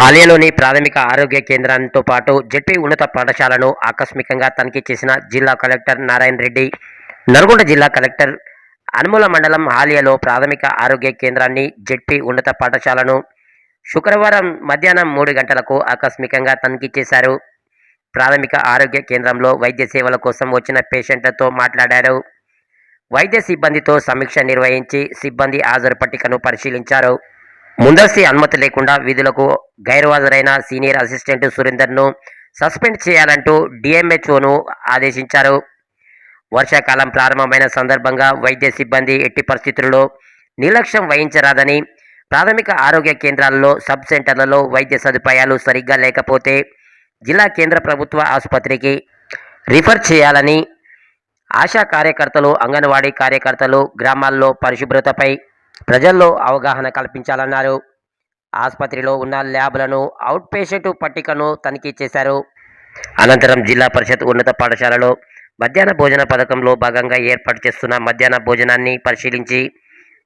హాలియాలోని ప్రాథమిక ఆరోగ్య కేంద్రంతో పాటు జెడ్పీ ఉన్నత పాఠశాలను ఆకస్మికంగా తనిఖీ చేసిన జిల్లా కలెక్టర్ నారాయణ రెడ్డి. నల్గొండ జిల్లా కలెక్టర్ అనుమూల మండలం హాలియాలో ప్రాథమిక ఆరోగ్య కేంద్రాన్ని జెడ్పీ ఉన్నత పాఠశాలను శుక్రవారం మధ్యాహ్నం మూడు గంటలకు ఆకస్మికంగా తనిఖీ చేశారు. ప్రాథమిక ఆరోగ్య కేంద్రంలో వైద్య సేవల కోసం వచ్చిన పేషెంట్లతో మాట్లాడారు. వైద్య సిబ్బందితో సమీక్ష నిర్వహించి సిబ్బంది హాజరు పట్టికను పరిశీలించారు. ముందస్తు అనుమతి లేకుండా విధులకు గైర్హాజరైన సీనియర్ అసిస్టెంట్ సురేందర్ను సస్పెండ్ చేయాలంటూ డిఎంహెచ్ఓను ఆదేశించారు. వర్షాకాలం ప్రారంభమైన సందర్భంగా వైద్య సిబ్బంది ఎట్టి పరిస్థితుల్లో నిర్లక్ష్యం వహించరాదని ప్రాథమిక ఆరోగ్య కేంద్రాల్లో సబ్ సెంటర్లలో వైద్య సదుపాయాలు సరిగ్గా లేకపోతే జిల్లా కేంద్ర ప్రభుత్వ ఆసుపత్రికి రిఫర్ చేయాలని ఆశా కార్యకర్తలు అంగన్వాడీ కార్యకర్తలు గ్రామాల్లో పరిశుభ్రతపై ప్రజల్లో అవగాహన కల్పించాలన్నారు. ఆసుపత్రిలో ఉన్న ల్యాబ్లను అవుట్ పేషెంట్ పట్టికను తనిఖీ చేశారు. అనంతరం జిల్లా పరిషత్ ఉన్నత పాఠశాలలో మధ్యాహ్న భోజన పథకంలో భాగంగా ఏర్పాటు చేస్తున్న మధ్యాహ్న భోజనాన్ని పరిశీలించి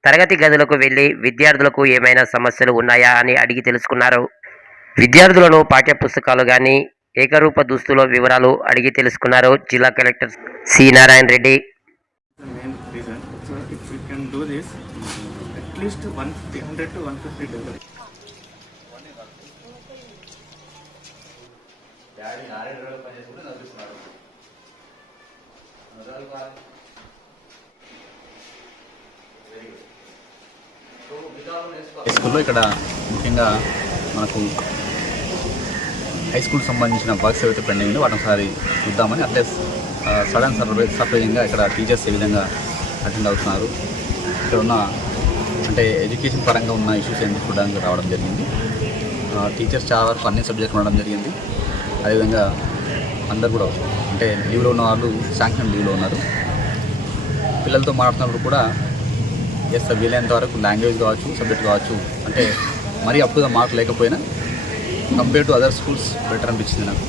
తరగతి గదులకు వెళ్ళి విద్యార్థులకు ఏమైనా సమస్యలు ఉన్నాయా అని అడిగి తెలుసుకున్నారు. విద్యార్థులను పాఠ్య పుస్తకాలు కానీ ఏకరూప దుస్తుల వివరాలు అడిగి తెలుసుకున్నారు జిల్లా collector C. Narayana Reddy reason. So if we can do this, at least 150, 100 to 150 delivery. High స్కూల్లో ఇక్కడ ముఖ్యంగా మనకు హై స్కూల్ సంబంధించిన వర్క్స్ ఏవైతే పెండింగ్ ఉందో వాటిని ఒకసారి చూద్దామని అట్లే సడన్ సర్ప్రైజింగ్గా ఇక్కడ టీచర్స్ ఏ విధంగా అటెండ్ అవుతున్నారు. ఇక్కడ ఉన్న అంటే ఎడ్యుకేషన్ పరంగా ఉన్న ఇష్యూస్ ఏంటి చూడడానికి రావడం జరిగింది. టీచర్స్ చాలా వరకు అన్ని సబ్జెక్టులు ఉండడం జరిగింది. అదేవిధంగా అందరు కూడా అంటే లీవ్లో ఉన్న వాళ్ళు శాంక్షన్ లీవ్లో ఉన్నారు. పిల్లలతో మాట్లాడుతున్నప్పుడు కూడా ఎస్ వీలైనంత వరకు లాంగ్వేజ్ కావచ్చు సబ్జెక్ట్ కావచ్చు. అంటే మరీ అప్పుగా మార్క్ లేకపోయినా compare to other schools better అనిపించింది నాకు.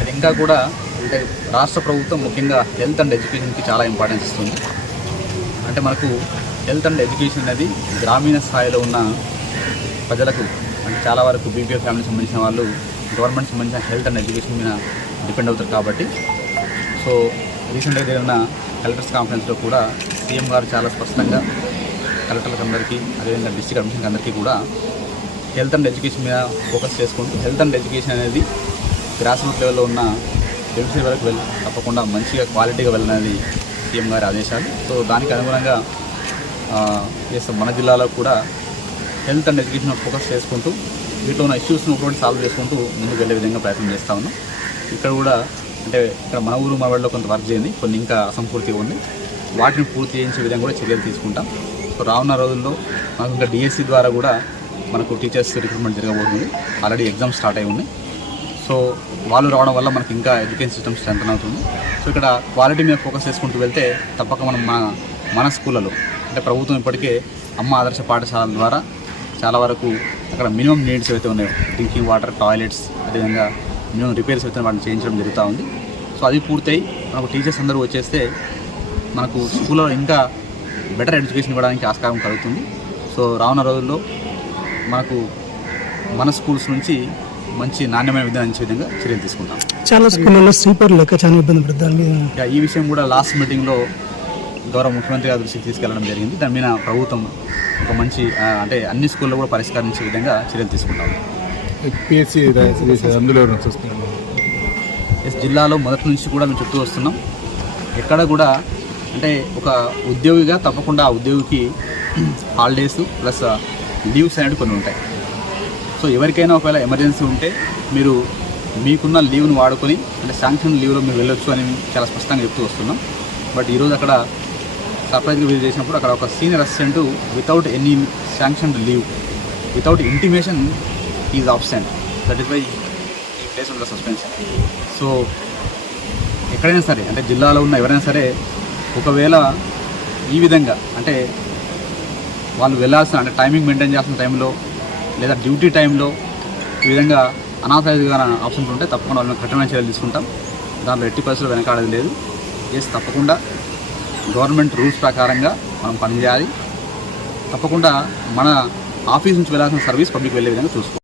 అది ఇంకా కూడా అంటే రాష్ట్ర ప్రభుత్వం ముఖ్యంగా హెల్త్ అండ్ ఎడ్యుకేషన్కి చాలా ఇంపార్టెన్స్ ఇస్తుంది. అంటే మనకు హెల్త్ అండ్ ఎడ్యుకేషన్ అనేది గ్రామీణ స్థాయిలో ఉన్న ప్రజలకు అంటే చాలా వరకు బీపీఎఫ్ ఫ్యామిలీకి సంబంధించిన వాళ్ళు గవర్నమెంట్ సంబంధించిన హెల్త్ అండ్ ఎడ్యుకేషన్ మీద డిపెండ్ అవుతారు కాబట్టి. సో రీసెంట్గా జరిగిన కలెక్టర్స్ కాన్ఫరెన్స్లో కూడా సీఎం గారు చాలా స్పష్టంగా కలెక్టర్లకు అందరికీ అదేవిధంగా డిస్టిక్ కమిషన్కి అందరికీ కూడా హెల్త్ అండ్ ఎడ్యుకేషన్ మీద ఫోకస్ చేసుకుంటూ హెల్త్ అండ్ ఎడ్యుకేషన్ అనేది గ్రాస్ రూట్ లెవెల్లో ఉన్న బెనిఫిషరీ వరకు వెళ్ళి తప్పకుండా మంచిగా క్వాలిటీగా వెళ్ళాలనేది సీఎం గారి ఆదేశాలు. సో దానికి అనుగుణంగా చేస్తాం మన జిల్లాలో కూడా హెల్త్ అండ్ ఎడ్యుకేషన్ ఫోకస్ చేసుకుంటూ వీటిలో ఉన్న ఇష్యూస్ను ఒకటి సాల్వ్ చేసుకుంటూ ముందుకు వెళ్ళే విధంగా ప్రయత్నం చేస్తూ ఉన్నాం. ఇక్కడ కూడా అంటే ఇక్కడ మన ఊరు మావాడిలో వాళ్ళలో కొంత వర్క్ చేయండి. కొన్ని ఇంకా అసంపూర్తిగా ఉంది. వాటిని పూర్తి చేయించే విధంగా కూడా చర్యలు తీసుకుంటాం. సో రానున్న రోజుల్లో మనకు ఇంకా డిఎస్సి ద్వారా కూడా మనకు టీచర్స్ రిక్రూట్మెంట్ జరగబోతుంది. ఆల్రెడీ ఎగ్జామ్స్ స్టార్ట్ అయి ఉన్నాయి. సో వాళ్ళు రావడం వల్ల మనకి ఇంకా ఎడ్యుకేషన్ సిస్టమ్ స్ట్రెంగ్ అవుతుంది. సో ఇక్కడ క్వాలిటీ మీద ఫోకస్ చేసుకుంటూ వెళ్తే తప్పక మనం మన మన స్కూళ్ళలో అంటే ప్రభుత్వం ఇప్పటికే అమ్మ ఆదర్శ పాఠశాలల ద్వారా చాలా వరకు అక్కడ మినిమం నీడ్స్ అయితే ఉన్నాయో డ్రింకింగ్ వాటర్ టాయిలెట్స్ అదేవిధంగా మినిమం రిపేర్స్ అయితే వాటిని చేయించడం జరుగుతూ ఉంది. సో అది పూర్తయి మనకు టీచర్స్ అందరూ వచ్చేస్తే మనకు స్కూల్లో ఇంకా బెటర్ ఎడ్యుకేషన్ ఇవ్వడానికి ఆస్కారం కలుగుతుంది. సో రానున్న రోజుల్లో మనకు మన స్కూల్స్ నుంచి మంచి నాణ్యమైన విద్య అందించే విధంగా చర్యలు తీసుకుంటాం. చాలా స్కూళ్ళలో స్లీపర్ లేక చాలా ఇబ్బంది పడుతుంది ఈ విషయం కూడా లాస్ట్ మీటింగ్లో గౌరవ ముఖ్యమంత్రి గారి దృష్టికి తీసుకెళ్ళడం జరిగింది. దాని మీద ప్రభుత్వం ఒక మంచి అంటే అన్ని స్కూల్లో కూడా పరిష్కరించే విధంగా చర్యలు తీసుకుంటాం. పిఎస్సి అందులో ఎస్ జిల్లాలో మొదటి నుంచి కూడా మేము చుట్టూ వస్తున్నాం. ఎక్కడ కూడా అంటే ఒక ఉద్యోగిగా తప్పకుండా ఆ ఉద్యోగికి హాలిడేస్ ప్లస్ లీవ్స్ అనేవి కొన్ని ఉంటాయి. సో ఎవరికైనా ఒకవేళ ఎమర్జెన్సీ ఉంటే మీరు మీకున్న లీవ్ను వాడుకొని అంటే శాంక్షన్ లీవ్లో మీరు వెళ్ళొచ్చు అని చాలా స్పష్టంగా చెప్తూ వస్తున్నాం. బట్ ఈరోజు అక్కడ సర్ప్రైజ్గా విజిట్ చేసినప్పుడు అక్కడ ఒక senior assistant without any sanction leave without intimation is absent that is why ఈ ప్లేస్ ఉన్న సస్పెన్షన్ సో ఎక్కడైనా సరే అంటే జిల్లాలో ఉన్న ఎవరైనా సరే ఒకవేళ ఈ విధంగా అంటే వాళ్ళు వెళ్ళాల్సిన అంటే టైమింగ్ మెయింటైన్ చేయాల్సిన టైంలో లేదా డ్యూటీ టైంలో ఈ విధంగా అనాథరైజ్గా ఆప్షన్స్ ఉంటే తప్పకుండా వాళ్ళని కఠినమైన చర్యలు తీసుకుంటాం. దాంట్లో ఎట్టి పరిస్థితులు వెనకాడేది లేదు. ఎస్ తప్పకుండా గవర్నమెంట్ రూల్స్ ప్రకారంగా మనం పనిచేయాలి. తప్పకుండా మన ఆఫీస్ నుంచి వెళ్ళాల్సిన సర్వీస్ పబ్లిక్ వెళ్ళే విధంగా చూసుకోవాలి.